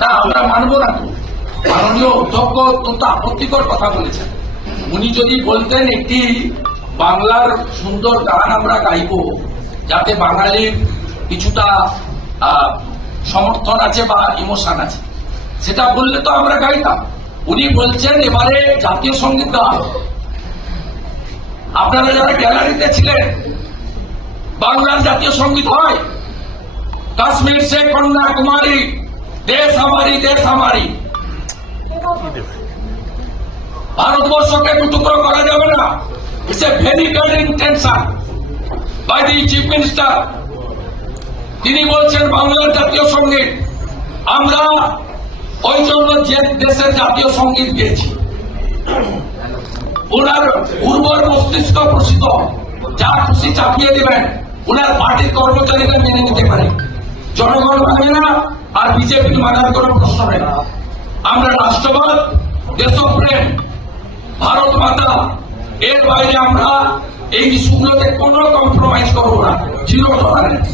না, আমরা মানবো না তো। মাননীয় অধ্যক্ষ অত্যন্ত আপত্তিকর কথা বলেছেন। উনি যদি বলতেন একটি বাংলার সুন্দর গান আমরা গাইব, যাতে বাঙালির কিছুটা সমর্থন আছে বা ইমোশন আছে, সেটা বললে তো আমরা গাইতাম। উনি বলছেন, এবারে জাতীয় সংগীত হবে। আপনারা যারা গ্যালারিতে ছিলেন, বাংলার জাতীয় সংগীত হয়? কাশ্মীর সে কন্যাকুমারী দেশ আমারি দেশ আমারি ভারতবর্ষকে টুকরো করা যাবে না। It's a very bad intention by the chief minister তিনি বলছেন, বাংলার জাতীয় সংগীত, আমরা ওই জন্য যে দেশের জাতীয় সংগীত গেয়েছি। ওনার উর্বর মস্তিষ্ক প্রসিদ্ধ। যা খুশি চাপিয়ে দেবেন ওনার পার্টির কর্মচারীরা মেনে নিতে পারে। জনগণ মানে না, আর বিজেপি মানার কোনো প্রশ্ন না আমরা রাষ্ট্রবাদ দেশপ্রেম ভারত মাতা, এর বাইরে আমরা এই ইস্যুগুলোতে কোনো কম্প্রোমাইজ করব না। Zero tolerance